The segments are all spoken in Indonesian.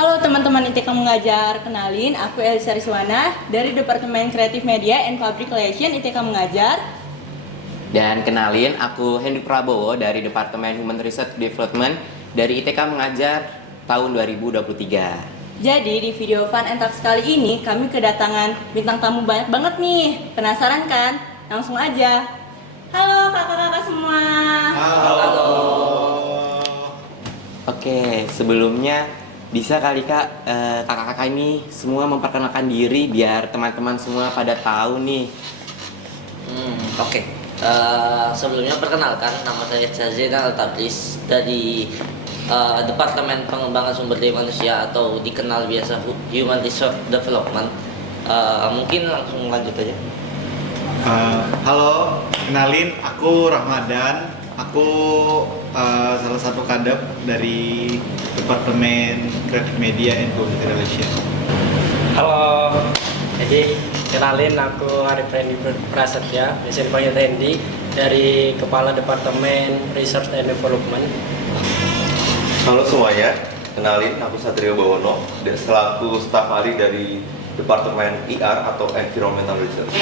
Halo teman-teman ITK Mengajar, kenalin aku Elisa Riswana dari Departemen Creative Media and Public Relations ITK Mengajar. Dan kenalin, aku Hendrik Prabowo dari Departemen Human Research Development dari ITK Mengajar tahun 2023. Jadi di video Fun and Talks kali ini kami kedatangan bintang tamu banyak banget nih. Penasaran kan? Langsung aja. Halo kakak-kakak semua. Halo. Oke, sebelumnya bisa kali Kak, kakak-kakak ini semua memperkenalkan diri biar teman-teman semua pada tahu nih. Oke. Sebelumnya perkenalkan, nama saya Zainal Tablis dari Departemen Pengembangan Sumber Daya Manusia atau dikenal biasa Human Resource Development. Mungkin langsung lanjut aja. Halo, kenalin aku Ramadan. Aku salah satu kadep dari Departemen Creative Media and Public Relations. Halo, jadi kenalin aku Arif Randy Prasetya, biasa dipanggil Randy, dari Kepala Departemen Research and Development. Halo semuanya, kenalin aku Satrio Bawono, selaku staf ahli dari Departemen IR atau Environmental Research.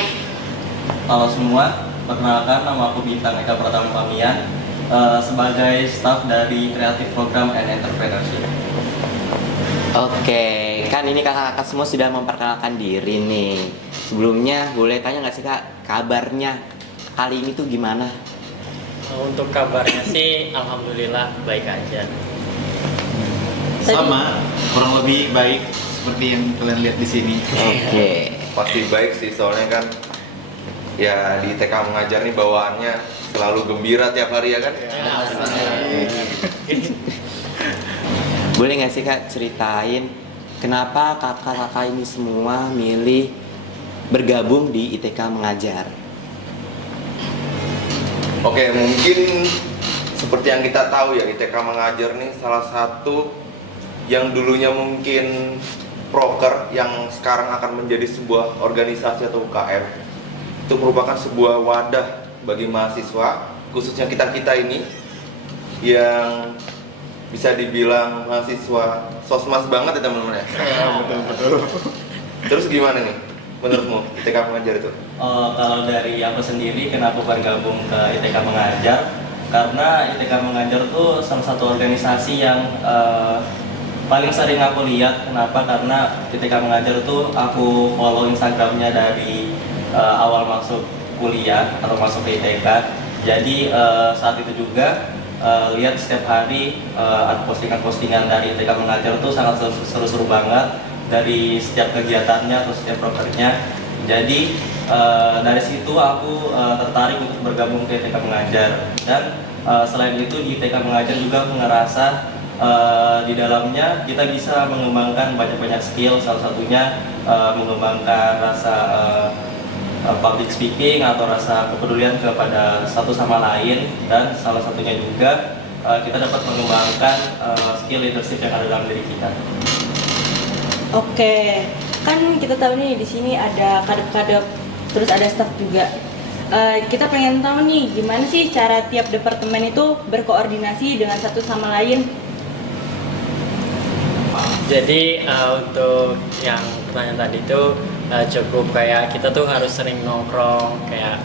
Halo semua, perkenalkan nama aku Bintang Eka Pratama Pamian sebagai staf dari Creative Program and Entrepreneurship. Oke, kan ini kakak-kakak semua sudah memperkenalkan diri nih. Sebelumnya boleh tanya nggak sih Kak, kabarnya kali ini tuh gimana? Untuk kabarnya sih, alhamdulillah baik aja. Sama, kurang lebih baik seperti yang kalian lihat di sini. Oke. Pasti baik sih, soalnya kan ya di TK Mengajar nih bawaannya selalu gembira tiap hari ya kan? Boleh nggak sih Kak ceritain kenapa kakak-kakak ini semua milih bergabung di ITK Mengajar? Oke, mungkin seperti yang kita tahu ya, ITK Mengajar nih salah satu yang dulunya mungkin proker yang sekarang akan menjadi sebuah organisasi atau UKM. Itu merupakan sebuah wadah bagi mahasiswa, khususnya kita-kita ini yang bisa dibilang mahasiswa sosmas banget ya teman-teman ya. Betul. Terus gimana nih menurutmu ITK Mengajar itu? Kalau dari aku sendiri, kenapa bergabung ke ITK Mengajar? Karena ITK Mengajar tuh salah satu organisasi yang paling sering aku lihat. Kenapa? Karena ITK Mengajar tuh aku follow Instagramnya dari awal masuk kuliah atau masuk ke ITK. Jadi saat itu juga lihat setiap hari ada postingan-postingan dari ITK Mengajar tuh sangat seru-seru banget dari setiap kegiatannya atau setiap prokernya. Jadi dari situ aku tertarik untuk bergabung ke ITK Mengajar. Dan selain itu di ITK Mengajar juga aku ngerasa di dalamnya kita bisa mengembangkan banyak-banyak skill, salah satunya mengembangkan rasa public speaking atau rasa kepedulian kepada satu sama lain, dan salah satunya juga kita dapat mengembangkan skill leadership yang ada dalam diri kita. Oke, kan kita tahu nih di sini ada kadep-kadep, terus ada staff juga. Kita pengen tahu nih gimana sih cara tiap departemen itu berkoordinasi dengan satu sama lain. Jadi untuk yang pertanyaan tadi itu cukup kayak kita tuh harus sering nongkrong, kayak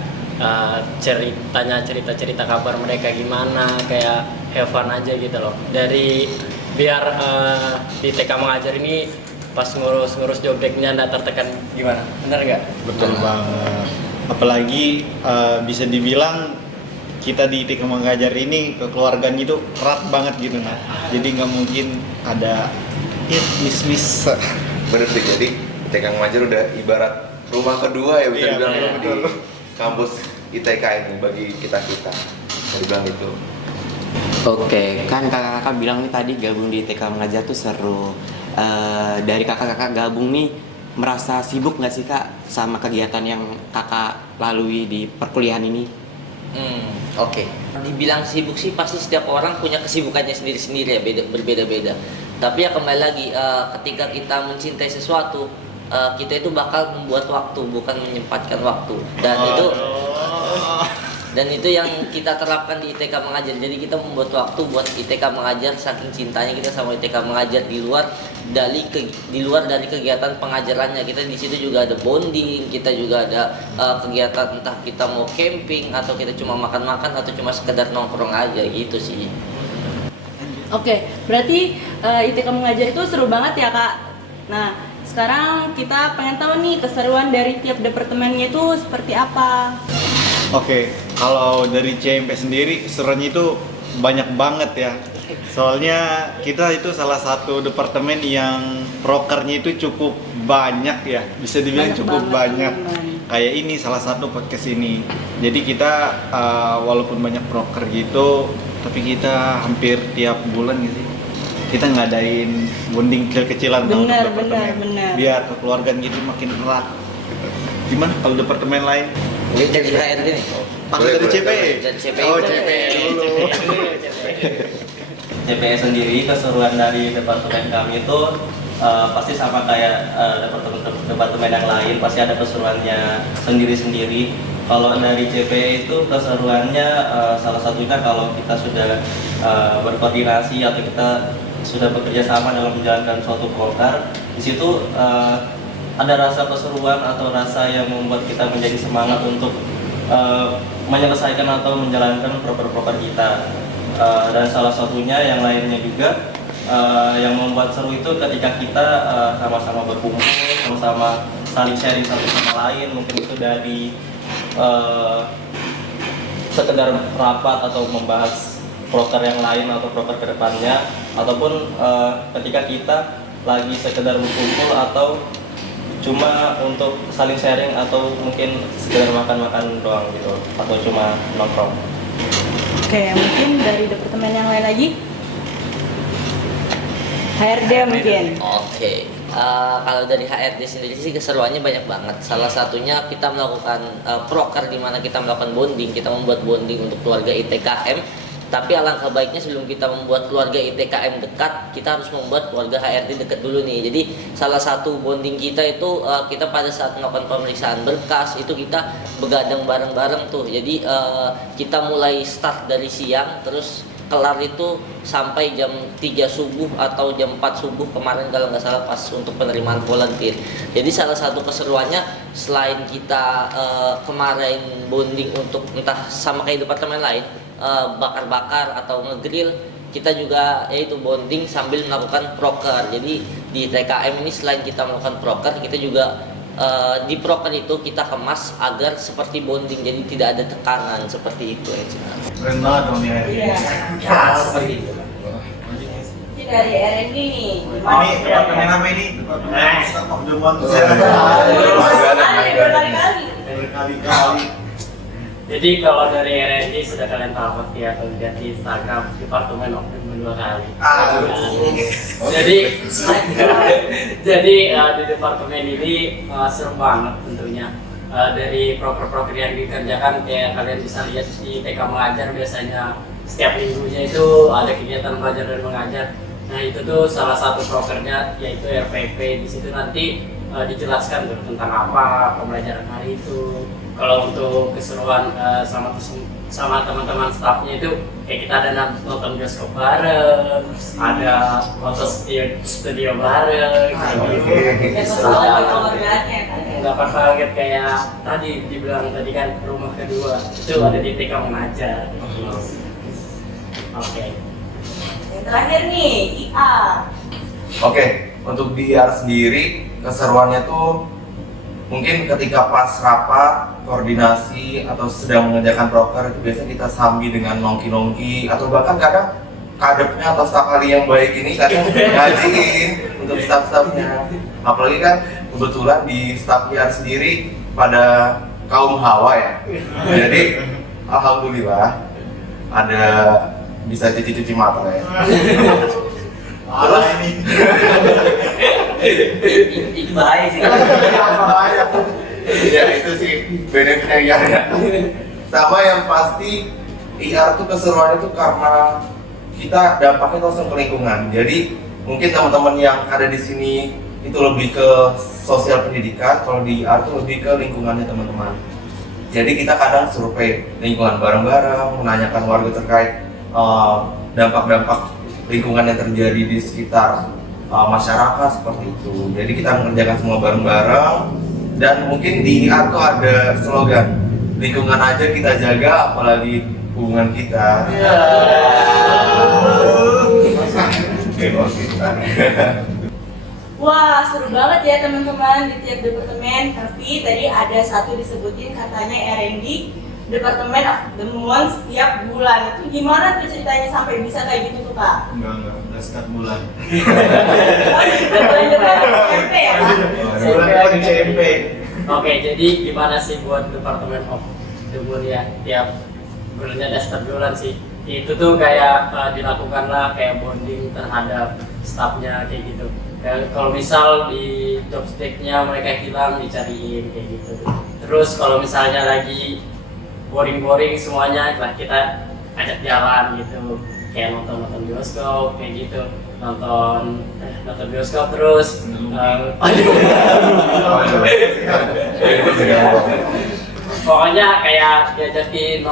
cerita-cerita kabar mereka gimana, kayak have fun aja gitu loh. Dari biar di TK Mengajar ini pas ngurus job deck-nya nggak tertekan, gimana? Bener nggak? Betul banget. Apalagi bisa dibilang kita di ITK Mengajar ini kekeluargaan itu erat banget gitu nah. Jadi nggak mungkin ada miss. Bener sih, jadi ITK Mengajar udah ibarat rumah kedua ya bisa Iya, dibilang betul. di kampus ITK ini bagi kita-kita. Bisa dibilang itu. Oke, kan kakak-kakak bilang nih tadi gabung di ITK Mengajar tuh seru. Dari kakak-kakak gabung nih, merasa sibuk nggak sih Kak sama kegiatan yang kakak lalui di perkuliahan ini? Oke. Dibilang sibuk sih pasti setiap orang punya kesibukannya sendiri-sendiri ya, berbeda-beda. Tapi ya kembali lagi, ketika kita mencintai sesuatu, kita itu bakal membuat waktu, bukan menyempatkan waktu. Dan itu Dan itu yang kita terapkan di ITK Mengajar. Jadi kita membuat waktu buat ITK Mengajar, saking cintanya kita sama ITK Mengajar di luar dari kegiatan pengajarannya. Kita di situ juga ada bonding, kita juga ada kegiatan entah kita mau camping atau kita cuma makan-makan atau cuma sekedar nongkrong aja gitu sih. Oke, berarti ITK Mengajar itu seru banget ya Kak. Nah, sekarang kita pengen tahu nih keseruan dari tiap departemennya itu seperti apa. Oke, kalau dari CMP sendiri keseruannya itu banyak banget ya. Soalnya kita itu salah satu departemen yang prokernya itu cukup banyak ya. Bisa dibilang Banyak cukup banget, banyak. teman-teman. Kayak ini salah satu podcast ini. Jadi kita walaupun banyak proker gitu, tapi kita hampir tiap bulan gitu sih, kita ngadain bonding kecil-kecilan sama Benar, departemen. benar. Biar kekeluargaan gitu makin erat. Gimana kalau departemen lain? Ini dari HRD nih. Panggil dari CP. Dari CP. Oh, CP dulu. CPE sendiri keseruan dari departemen kami itu pasti sama kayak departemen yang lain, pasti ada keseruannya sendiri-sendiri. Kalau dari CPE itu keseruannya salah satunya kalau kita sudah berkoordinasi atau kita sudah bekerja sama dalam menjalankan suatu proker, di situ ada rasa keseruan atau rasa yang membuat kita menjadi semangat untuk menyelesaikan atau menjalankan proker-proker kita. Dan salah satunya yang lainnya juga yang membuat seru itu ketika kita sama-sama berkumpul, sama-sama saling sharing satu sama lain, mungkin itu dari sekedar rapat atau membahas proker yang lain atau proker kedepannya, ataupun ketika kita lagi sekedar berkumpul atau cuma untuk saling sharing atau mungkin sekedar makan-makan doang gitu, atau cuma nongkrong. Oke, mungkin dari departemen yang lain lagi. HRD mungkin. Oke, kalau dari HRD sendiri sih keseruannya banyak banget. Salah satunya kita melakukan proker di mana kita melakukan bonding, kita membuat bonding untuk keluarga ITKM. Tapi alangkah baiknya sebelum kita membuat keluarga ITKM dekat, kita harus membuat keluarga HRD dekat dulu nih. Jadi salah satu bonding kita itu kita pada saat melakukan pemeriksaan berkas itu kita begadang bareng-bareng tuh. Jadi kita mulai start dari siang terus kelar itu sampai jam 3 subuh atau jam 4 subuh kemarin kalau nggak salah pas untuk penerimaan volunteer. Jadi salah satu keseruannya selain kita kemarin bonding untuk entah sama kayak departemen lain, bakar-bakar atau ngegrill, kita juga yaitu bonding sambil melakukan proker. Jadi di TKM ini selain kita melakukan proker, kita juga di proker itu kita kemas agar seperti bonding, jadi tidak ada tekanan seperti itu ya. Keren banget dong ya. Iya. Seperti itu. Ini dari R&D nih. Ini departemen apa ini? Departemen Staff of the Month. Berkali-kali. Jadi kalau dari R&D sudah kalian tahu pasti ya, kalau lihat di Instagram Departemen of the 2 kali. Jadi di departemen ini seru banget tentunya. Dari proker-proker yang dikerjakan kayak kalian bisa lihat di TK Mengajar biasanya setiap minggunya itu ada kegiatan belajar dan mengajar. Nah itu tuh salah satu prokernya yaitu RPP. Di situ nanti dijelaskan tuh tentang apa pembelajaran hari itu. Kalau untuk keseruan sama teman-teman staffnya itu kayak kita ada nonton bioskop bareng, ada foto studio bareng, nggak kaget kayak tadi dibilang tadi kan rumah kedua itu ada di TK Mengajar. Oke. Yang terakhir nih, IR. Oke, untuk di IR sendiri keseruannya tuh mungkin ketika pas rapat, koordinasi atau sedang mengerjakan proker itu biasanya kita sambil dengan nongki-nongki atau bahkan kadang kadepnya atau staf ahli yang baik ini kadang ngajiin untuk staf-stafnya. Apalagi kan kebetulan di staf IR sendiri pada kaum hawa ya. Jadi alhamdulillah ada bisa cuci-cuci mata ya. Terus Ini bahaya sih. bahaya. Ya itu sih benefitnya IR ya. Sama yang pasti IR tuh keseruannya tuh karena kita dampaknya langsung ke lingkungan. Jadi mungkin teman-teman yang ada di sini itu lebih ke sosial pendidikan, kalau di IR tuh lebih ke lingkungannya teman-teman. Jadi kita kadang survei lingkungan bareng-bareng, menanyakan warga terkait dampak-dampak lingkungan yang terjadi di sekitar masyarakat seperti itu. Jadi kita mengerjakan semua bareng-bareng, dan mungkin di Arko ada slogan lingkungan aja kita jaga, apalagi hubungan kita. Wah, seru banget ya teman-teman di tiap departemen. Tapi tadi ada satu disebutin katanya R&D Departemen of the Month setiap bulan. Itu gimana tuh ceritanya sampai bisa kayak gitu tuh, Pak? Enggak setiap bulan. Depan SMP ya, Pak? Bulan di CMP. Oke, jadi gimana sih buat Departemen of the Month ya? Tiap bulannya ada setiap bulan sih. Itu tuh kayak dilakukanlah kayak bonding terhadap staffnya kayak gitu. Kalau misal di job stick-nya mereka hilang, dicariin kayak gitu. Terus kalau misalnya lagi boring-boring semuanya, lah kita ajak jalan gitu, kayak nonton bioskop kayak gitu, nonton bioskop terus. Pokoknya kayak diajakin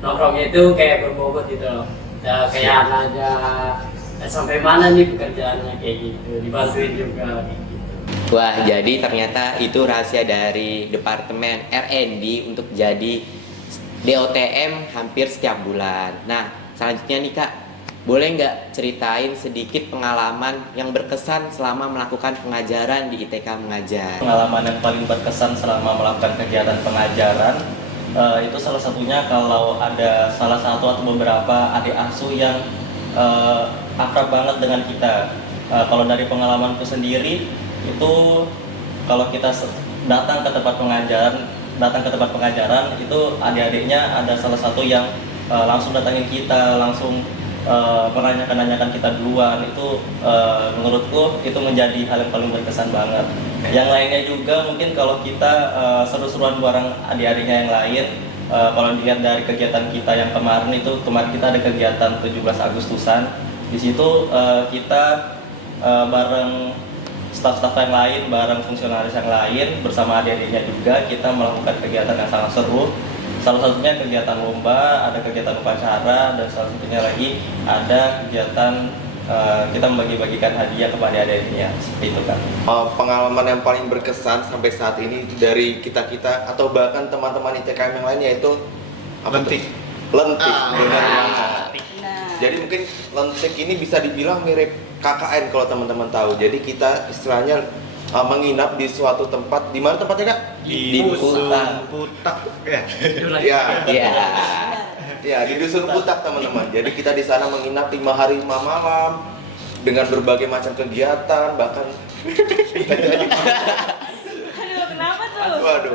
nongkrongnya itu kayak berbobot gitu loh. Ya, kayak nanya sampai mana nih pekerjaannya kayak gitu, dibantuin juga kayak gitu. Wah, jadi ternyata itu rahasia dari Departemen R&D untuk jadi DOTM hampir setiap bulan. Nah, selanjutnya nih Kak, boleh nggak ceritain sedikit pengalaman yang berkesan selama melakukan pengajaran di ITK Mengajar? Pengalaman yang paling berkesan selama melakukan kegiatan pengajaran itu salah satunya kalau ada salah satu atau beberapa adik asuh yang akrab banget dengan kita. Kalau dari pengalamanku sendiri itu kalau kita datang ke tempat pengajaran itu adik-adiknya ada salah satu yang langsung datangin kita, langsung menanyakan kita duluan. Itu menurutku itu menjadi hal yang paling berkesan banget. Yang lainnya juga mungkin kalau kita seru-seruan bareng adik-adiknya yang lain. Kalau dilihat dari kegiatan kita yang kemarin kita ada kegiatan 17 Agustusan. Di situ kita bareng staf-staf yang lain, bareng fungsionaris yang lain, bersama adik-adiknya juga kita melakukan kegiatan yang sangat seru. Salah satunya kegiatan lomba, ada kegiatan upacara, dan salah satunya lagi ada kegiatan kita membagi-bagikan hadiah kepada adik-adiknya, seperti itu kan. Pengalaman yang paling berkesan sampai saat ini dari kita atau bahkan teman-teman ITKM yang lainnya itu Lentik. Lentik, benar banget. Nah, Jadi mungkin Lentik ini bisa dibilang mirip KKN kalau teman-teman tahu. Jadi kita istilahnya menginap di suatu tempat. Di mana tempatnya Kak? Di Putak. Putak. Ya. Ya. Iya. Ya, di Dusun Putak teman-teman. Jadi kita di sana menginap 5 hari 5 malam dengan berbagai macam kegiatan, bahkan aduh, kenapa tuh? Waduh.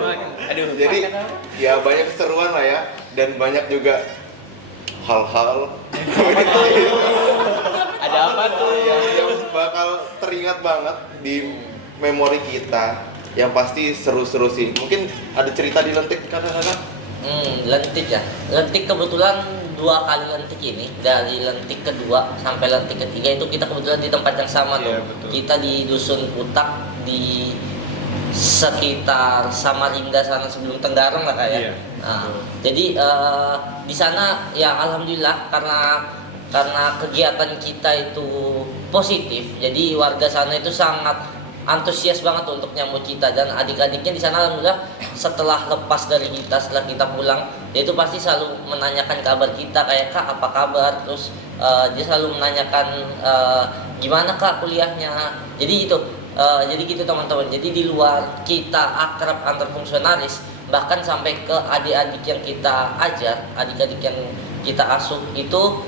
Jadi ya banyak keseruan lah ya, dan banyak juga hal-hal Ada apa tuh? yang bakal teringat banget di memori kita. Yang pasti seru-seru sih. Mungkin ada cerita di Lentik kakak-kakak? Lentik ya. Lentik kebetulan 2 kali lentik ini, dari lentik kedua sampai lentik ketiga itu kita kebetulan di tempat yang sama tuh. Iya, betul. Kita di Dusun Putak di sekitar Samarinda sana sebelum Tenggarong lah kayak. Iya, Nah, jadi di sana ya alhamdulillah karena kegiatan kita itu positif, jadi warga sana itu sangat antusias banget untuk nyambut kita, dan adik-adiknya di sana alhamdulillah setelah lepas dari kita, setelah kita pulang, dia itu pasti selalu menanyakan kabar kita, kayak Kak apa kabar, terus dia selalu menanyakan gimana Kak kuliahnya. Jadi gitu teman-teman. Jadi di luar kita akrab antar fungsionaris, bahkan sampai ke adik-adik yang kita ajar, adik-adik yang kita asuh itu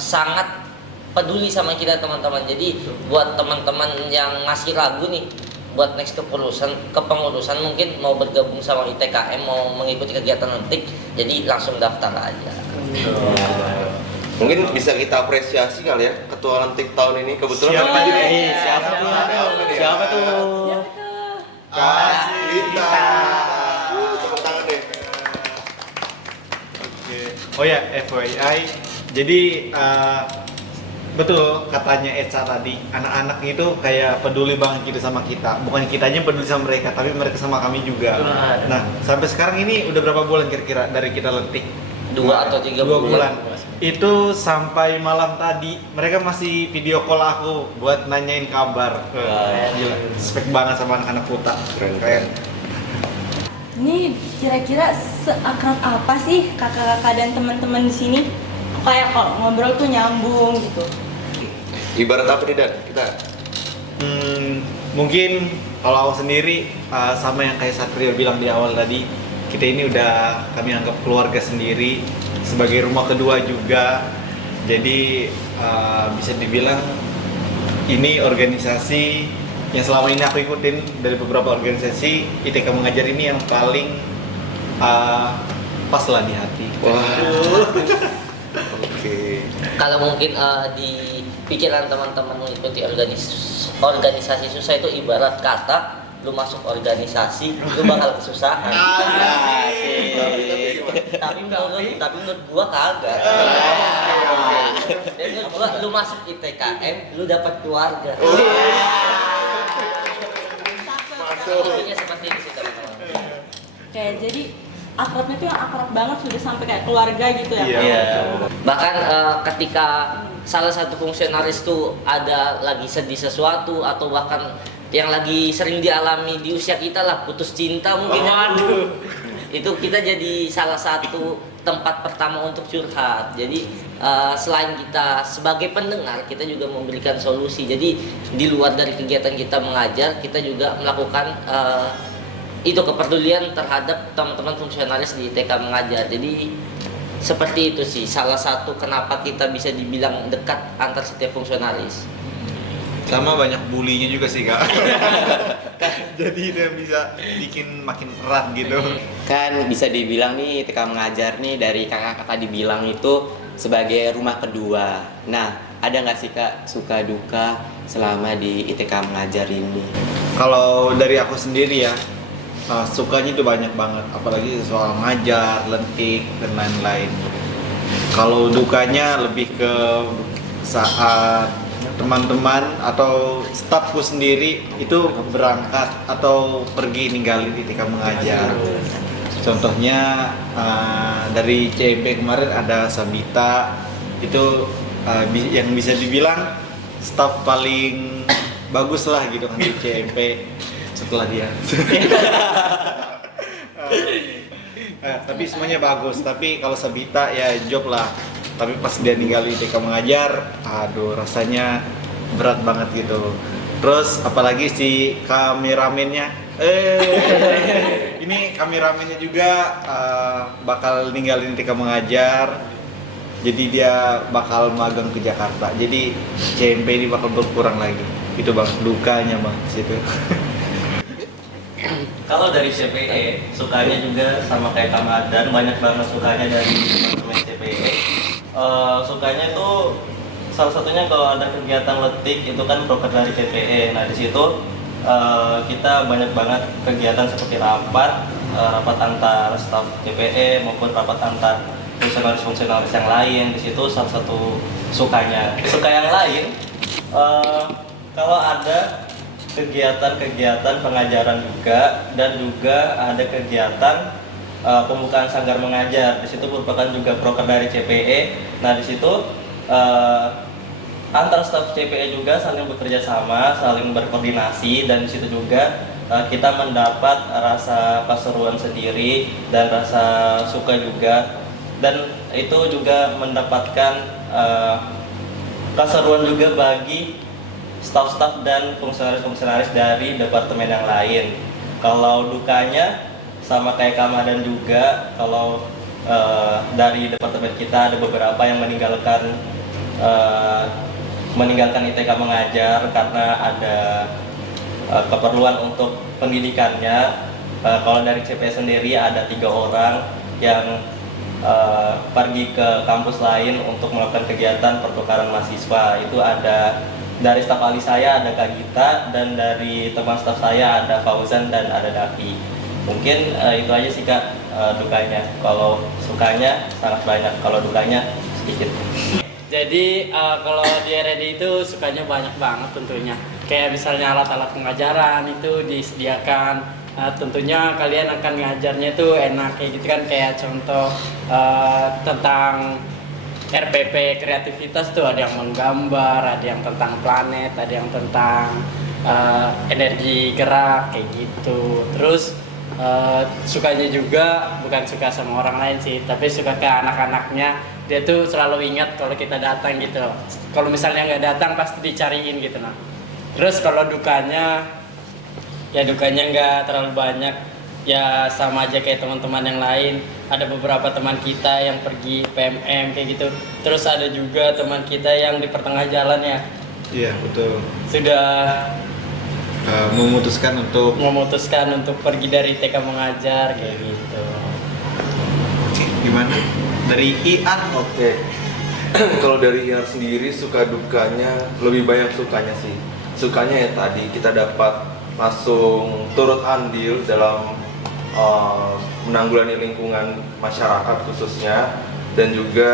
sangat peduli sama kita teman-teman. Jadi buat teman-teman yang masih ragu nih buat next kepengurusan mungkin mau bergabung sama ITKM, mau mengikuti kegiatan Lentik, jadi langsung daftar aja. Mungkin bisa kita apresiasi kali ya ketua Lentik tahun ini kebetulan Siapa lagi nih? nih. Siapa tuh? Siapa tuh? Siapa tuh? Kak Lita. Tepuk tangan deh. Oke. Oh ya, FYI. Jadi betul katanya Eca tadi, anak-anak itu kayak peduli banget gitu sama kita. Bukan kitanya peduli sama mereka, tapi mereka sama kami juga. Nah, sampai sekarang ini udah berapa bulan kira-kira dari kita letik? 2 atau 3 2 bulan. bulan. Itu sampai malam tadi mereka masih video call aku buat nanyain kabar. Gila, respect banget sama anak-anak Kuta. Keren. Ini kira-kira seakrab apa sih kakak-kakak dan teman-teman di sini? Kayak kalau ngobrol tuh nyambung gitu. Ibarat apa nih Dan? Kita Mungkin kalau aku sendiri sama yang kayak Satrio bilang di awal tadi, kita ini udah kami anggap keluarga sendiri, sebagai rumah kedua juga. Jadi bisa dibilang ini organisasi yang selama ini aku ikutin dari beberapa organisasi, ITK Mengajar ini yang paling pas lah di hati. Oke. Kalau mungkin di pikiran teman-teman mengikuti organisasi susah itu ibarat kata lu masuk organisasi lu bakal kesusahan. Tapi menurut gua kagak. Dan menurut gua lu masuk ITKM lu dapat keluarga. Intinya seperti itu sih teman-teman. Kayak jadi akrabnya tuh yang akrab banget sudah sampai kayak keluarga gitu ya. Iya. Bahkan ketika salah satu fungsionaris tuh ada lagi sedih sesuatu atau bahkan yang lagi sering dialami di usia kita lah, putus cinta mungkin. Itu kita jadi salah satu tempat pertama untuk curhat. Jadi selain kita sebagai pendengar, kita juga memberikan solusi. Jadi di luar dari kegiatan kita mengajar, kita juga melakukan itu kepedulian terhadap teman-teman fungsionaris di TK Mengajar. Jadi seperti itu sih salah satu kenapa kita bisa dibilang dekat antar setiap fungsionaris. Sama banyak bulinya juga sih Kak. Jadi itu yang bisa bikin makin erat gitu. Kan bisa dibilang nih TK Mengajar nih dari kakak-kakak tadi bilang itu sebagai rumah kedua. Nah, ada nggak sih Kak suka duka selama di ITK Mengajar ini? Kalau dari aku sendiri ya, sukanya itu banyak banget, apalagi soal ngajar, lentik, dan lain-lain. Kalau dukanya lebih ke saat teman-teman atau stafku sendiri itu berangkat atau pergi ninggalin ITK Mengajar. Contohnya dari CMP kemarin ada Sabita, itu yang bisa dibilang staf paling bagus lah gitu kan di CMP setelah dia. Tapi semuanya bagus. Tapi kalau Sabita ya job lah. Tapi pas dia ninggalin ITK Mengajar, aduh rasanya berat banget gitu. Terus apalagi si kameramennya, ini kameramennya juga bakal ninggalin ITK Mengajar. Jadi dia bakal magang ke Jakarta. Jadi CMP ini bakal berkurang lagi. Itu bang, dukanya bang situ. Kalau dari CPE, sukanya juga sama kayak Kamadan, banyak banget sukanya dari departemen CPE. Sukanya itu salah satunya kalau ada kegiatan letik itu kan proker dari CPE. Nah di situ kita banyak banget kegiatan seperti rapat antar staf CPE maupun rapat antar fungsionaris yang lain. Di situ salah satu sukanya. Suka yang lain kalau ada kegiatan-kegiatan pengajaran juga, dan juga ada kegiatan pembukaan sanggar mengajar. Di situ merupakan juga proker dari CPE. Nah di situ antar staf CPE juga saling bekerja sama, saling berkoordinasi, dan di situ juga kita mendapat rasa keseruan sendiri dan rasa suka juga, dan itu juga mendapatkan keseruan juga bagi staf-staf dan fungsionaris-fungsionaris dari departemen yang lain. Kalau dukanya sama kayak Kamadan juga, kalau dari departemen kita ada beberapa yang meninggalkan ITK Mengajar karena ada keperluan untuk pendidikannya. Kalau dari CPE sendiri ada 3 orang yang pergi ke kampus lain untuk melakukan kegiatan pertukaran mahasiswa. Itu ada dari staf ahli saya ada Kak Gita, dan dari teman staf saya ada Fauzan dan ada Davi. Mungkin itu aja sih Kak dukanya. Kalau sukanya sangat banyak, kalau dukanya sedikit. Jadi kalau di R&D itu sukanya banyak banget tentunya. Kayak misalnya alat-alat pengajaran itu disediakan. Tentunya kalian akan ngajarnya itu enak kayak gitu kan, kayak contoh tentang RPP kreativitas tuh ada yang menggambar, ada yang tentang planet, ada yang tentang energi gerak kayak gitu. Terus sukanya juga bukan suka sama orang lain sih, tapi suka ke anak-anaknya. Dia tuh selalu ingat kalau kita datang gitu. Kalau misalnya nggak datang pasti dicariin gitu nah. Terus kalau dukanya, ya dukanya nggak terlalu banyak. Ya sama aja kayak teman-teman yang lain. Ada beberapa teman kita yang pergi PMM kayak gitu. Terus ada juga teman kita yang di pertengah jalan ya. Iya, betul. Sudah Memutuskan untuk pergi dari TK mengajar kayak gitu. gimana? Dari Ian. Oke. Kalau dari Ian sendiri suka dukanya lebih banyak sukanya sih. Sukanya ya tadi kita dapat langsung turut andil dalam menanggulangi lingkungan masyarakat khususnya, dan juga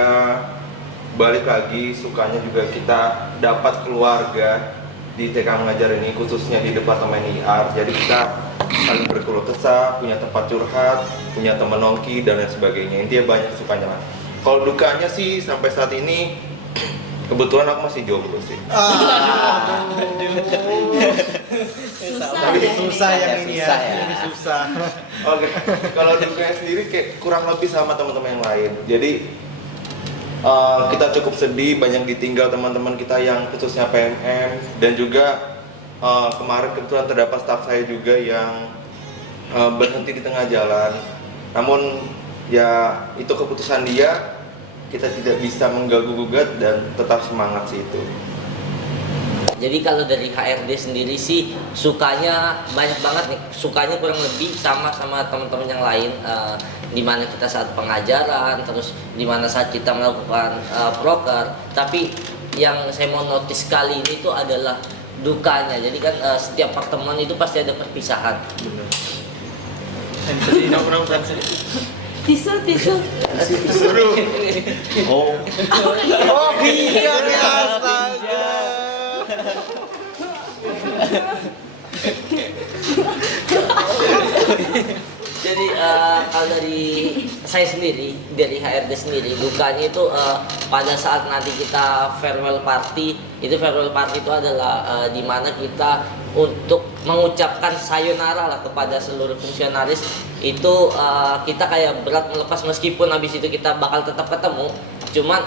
balik lagi sukanya juga kita dapat keluarga di TK Mengajar ini, khususnya di Departemen IR. Jadi kita saling berkeluh kesah, punya tempat curhat, punya teman nongki dan lain sebagainya. Intinya banyak sukanya lah. Kalau dukanya sih sampai saat ini kebetulan aku masih jomblo sih. Susah yang ini ya. Ini susah. Oke. Kalau dukanya sendiri kayak kurang lebih sama teman-teman yang lain. Jadi kita cukup sedih, banyak ditinggal teman-teman kita yang khususnya PMM, dan juga kemarin kebetulan terdapat staf saya juga yang berhenti di tengah jalan. Namun ya itu keputusan dia, kita tidak bisa mengganggu-gugat dan tetap semangat sih itu. Jadi kalau dari HRD sendiri sih sukanya banyak banget nih. Sukanya kurang lebih sama teman-teman yang lain, di mana kita saat pengajaran, terus di mana saat kita melakukan proker. Tapi yang saya mau notice kali ini itu adalah dukanya. Jadi kan setiap pertemuan itu pasti ada perpisahan. Tisu. Oh iya nih, astaga. Jadi kalau dari saya sendiri, dari HRD sendiri, dukanya itu pada saat nanti kita farewell party. Itu farewell party itu adalah di mana kita untuk mengucapkan sayonara lah kepada seluruh fungsionaris. Itu kita kayak berat melepas, meskipun habis itu kita bakal tetap ketemu, cuman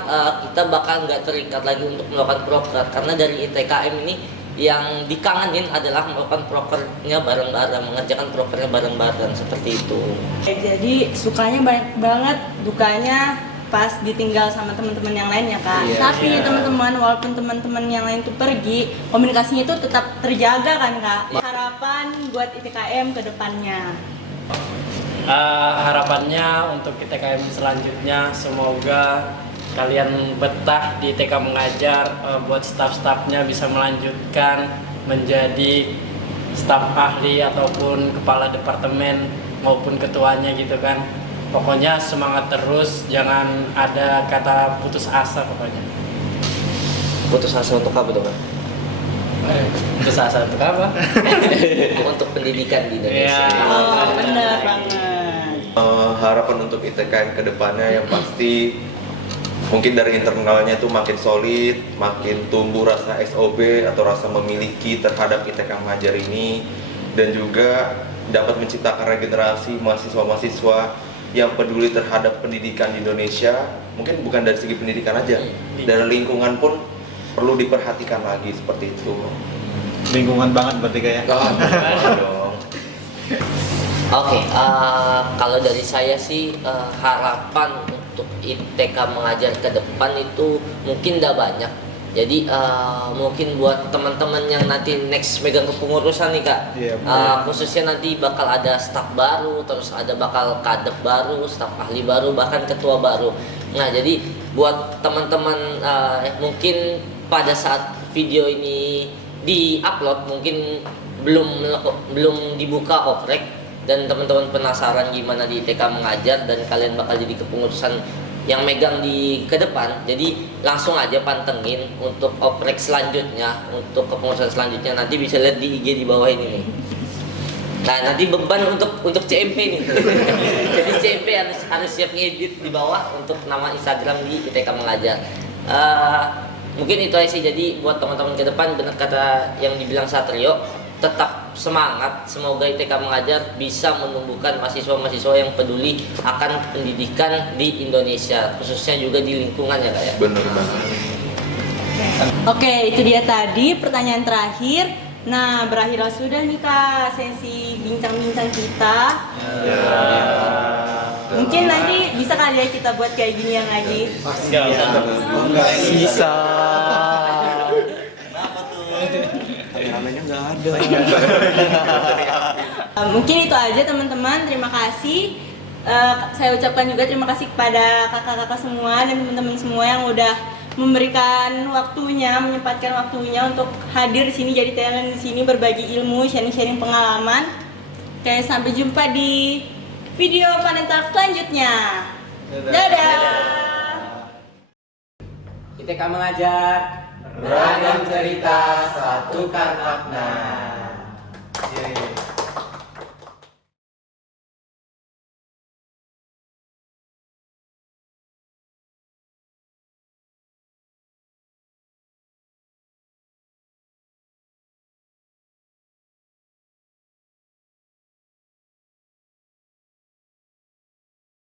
kita bakal nggak terikat lagi untuk melakukan proker, karena dari ITKM ini yang dikangenin adalah melakukan prokernya bareng-bareng, mengerjakan prokernya bareng-bareng seperti itu. Jadi sukanya banyak banget, dukanya pas ditinggal sama teman-teman yang lain ya kak. Tapi nih teman-teman, walaupun teman-teman yang lain tuh pergi, komunikasinya itu tetap terjaga kan kak. Harapan buat ITKM ke depannya. Harapannya untuk ITKM selanjutnya semoga kalian betah di TK Mengajar, buat staf-stafnya bisa melanjutkan menjadi staf ahli ataupun kepala departemen maupun ketuanya gitu kan. Pokoknya semangat terus, jangan ada kata putus asa pokoknya. Putus asa untuk apa tuh, Pak? Putus asa untuk apa? Untuk pendidikan di Indonesia. Oh bener banget. Harapan untuk ITKM ke depannya yang pasti mungkin dari internalnya itu makin solid, makin tumbuh rasa SOB atau rasa memiliki terhadap ITK Mengajar ini, dan juga dapat menciptakan regenerasi mahasiswa-mahasiswa yang peduli terhadap pendidikan di Indonesia. Mungkin bukan dari segi pendidikan aja, dari lingkungan pun perlu diperhatikan lagi seperti itu. Lingkungan banget berarti kayak. Dong. Oke, kalau dari saya sih harapan untuk ITK Mengajar ke depan itu mungkin udah banyak. Jadi mungkin buat teman-teman yang nanti next megang kepengurusan nih kak, khususnya nanti bakal ada staf baru, terus ada bakal kadep baru, staf ahli baru, bahkan ketua baru. Nah jadi buat teman-teman mungkin pada saat video ini di-upload mungkin belum dibuka oprek, dan teman-teman penasaran gimana di ITK Mengajar dan kalian bakal jadi kepengurusan yang megang di ke depan, jadi langsung aja pantengin untuk oprek selanjutnya, untuk kepengurusan selanjutnya nanti bisa lihat di IG di bawah ini nih. Nah nanti beban untuk CMP nih. Jadi CMP harus siap ngedit di bawah untuk nama Instagram di ITK Mengajar. Mungkin itu aja sih. Jadi buat teman-teman ke depan, benar kata yang dibilang Satrio, tetap semangat. Semoga ITK Mengajar bisa menumbuhkan mahasiswa-mahasiswa yang peduli akan pendidikan di Indonesia, khususnya juga di lingkungannya Kak ya. Bener banget. Oke, itu dia tadi pertanyaan terakhir. Nah, berakhirlah sudah nih Kak sesi bincang-bincang kita. Mungkin nanti bisa kali ya kita buat kayak ginian lagi. Bisa. Kameramennya nggak ada. Mungkin itu aja teman-teman. Terima kasih. Saya ucapkan juga terima kasih kepada kakak-kakak semua dan teman-teman semua yang udah memberikan waktunya, menyempatkan waktunya untuk hadir di sini jadi talent di sini, berbagi ilmu, sharing-sharing pengalaman. Oke, sampai jumpa di video Panen Talk selanjutnya. Dadah. ITK Mengajar, beragam cerita, satukan makna.